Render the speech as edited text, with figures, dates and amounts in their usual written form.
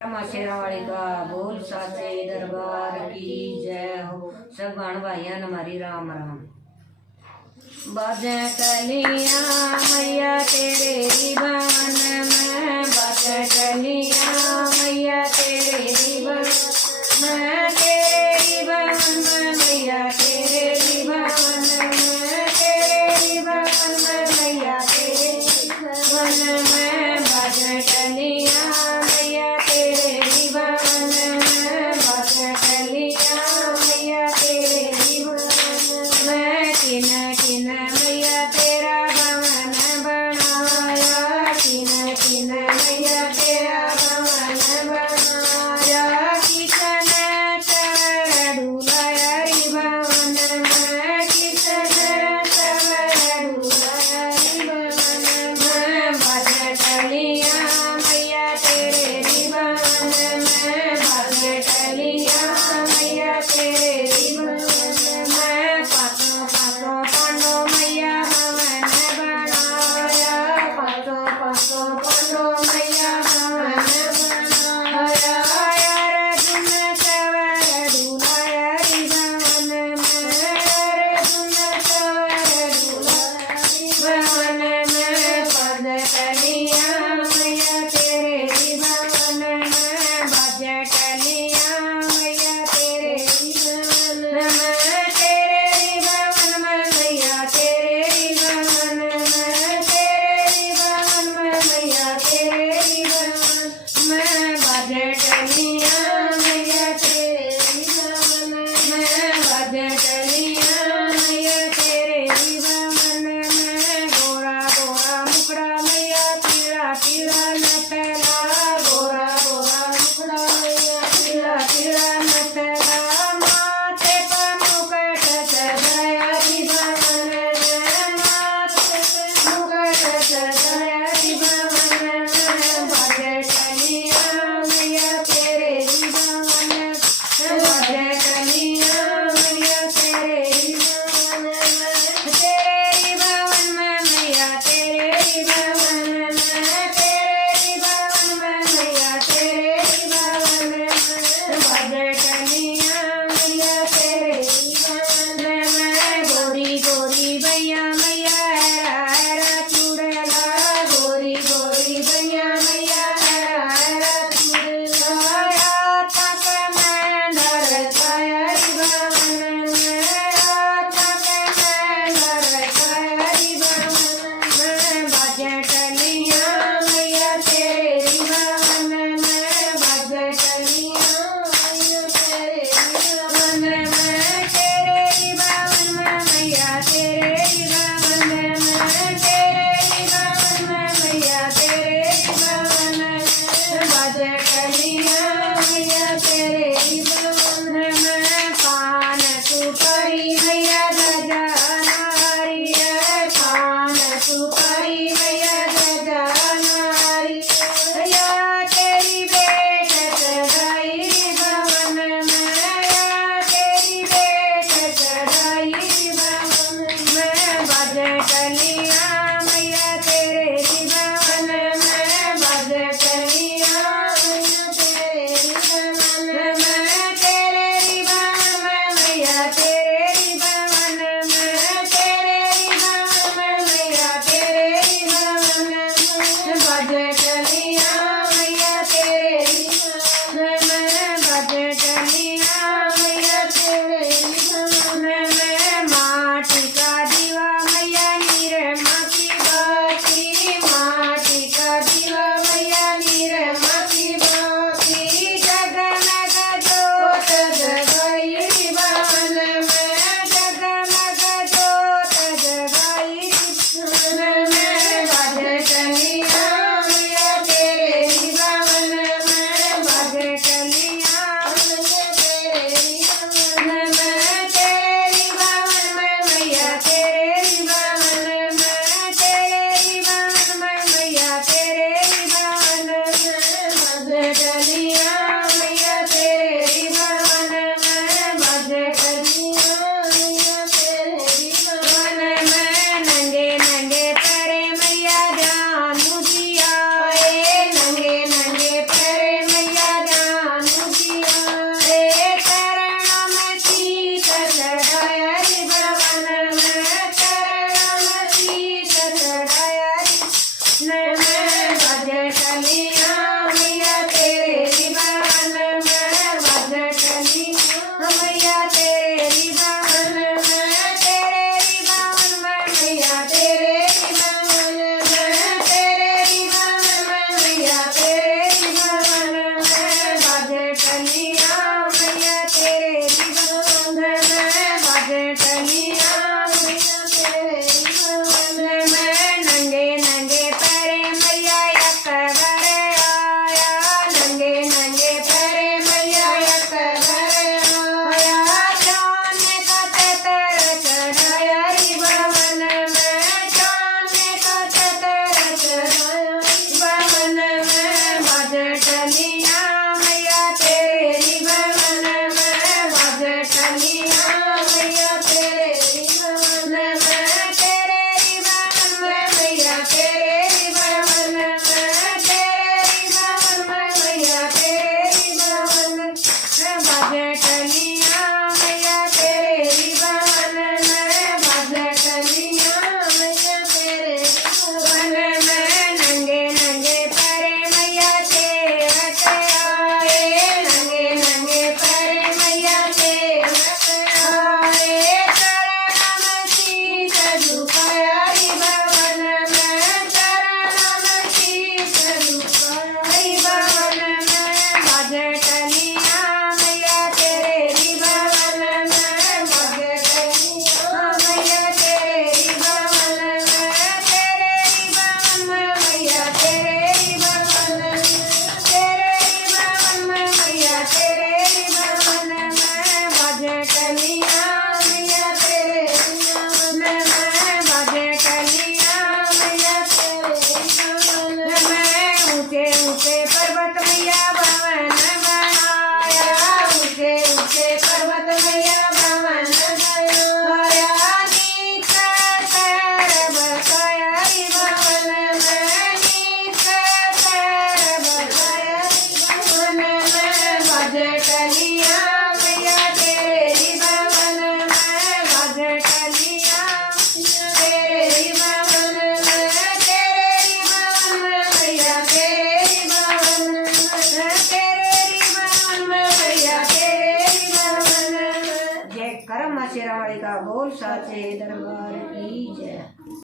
माँ शेरावाली का बोल साचे दरबार की जय हो। सब गण भाइयों हमारी राम राम। बाजे कलिया मैया तेरे भवन में, बाजे कलिया मैया तेरे भवन में, तेरे भवन में मैया तेरे भवन में, तेरे भवन में मैया तेरे भवन में। बाजे कलिया मैया तेरे भवन में, बाजे कलिया मैया तेरे भवन में। किन किन मैया तेरा भवन बनाया, किन किन मैया तेरा भवन बनाया। किशन चवर डुलाया रे भवन में, किशन चवर डुलाया रे भवन में। बाजे कलिया मैया तेरे भवन में, बाजे कलिया मैया तेरे भवन में। पाँचों पाँचों पांडव मैया भवन बनाया, पाँचों पाँचों पांडव मैया भवन बनाया। अर्जुन चवर डुलाया रे भवन में, अर्जुन चवर डुलाया रे भवन में। पद कलिया मैया तेरे भवन में, बाजे कलिया मैया तेरे भवन में, तेरे भवन में मैया तेरे भवन में, तेरे भवन में मैया तेरे भवन में। बाजे कलिया मैया तेरे भवन में, बाजे कलिया मैया तेरे भवन में। गोरा गोरा मुखड़ा मैया पीला पीला नटला, गोरा गोरा मुखड़ा मैया पीला पीला नटला। माथे पर मुकुट सजाया रे भवन में, माथे पर मुकुट सजाया रे भवन में। बाजे कलिया मैया तेरे भवन में, बाजे कलिया मैया तेरे भवन में, तेरे भवन में मैया तेरे भवन में, तेरे भवन में मैया तेरे भवन में। बाजे कलिया मैया तेरे भवन में। गोरी गोरी भैया मैया हैरा हैरा चूड़ला, गोरी गोरी भैया मैया हैरा हैरा चूड़ला। रात में नरसाया रे भवन में, रात में नरसाया रे भवन में। बाजे कलिया मैया तेरे भवन में, बाजे कलिया मैया तेरे भवन में, तेरे भवन में मैया तेरे भवन में, तेरे भवन में मैया तेरे भवन में। बाजे कलिया मैया तेरे भवन में। पान सुपारी मैया गजा नारी है, पान सुपारी मैया गजा नारी है। तेरी बेट चढ़ाई रे भवन में, या तेरी बेट चढ़ाई रे भवन में। बाजे कलिया मैया तेरे भवन में, बाजे कलिया ऊंचे ऊंचे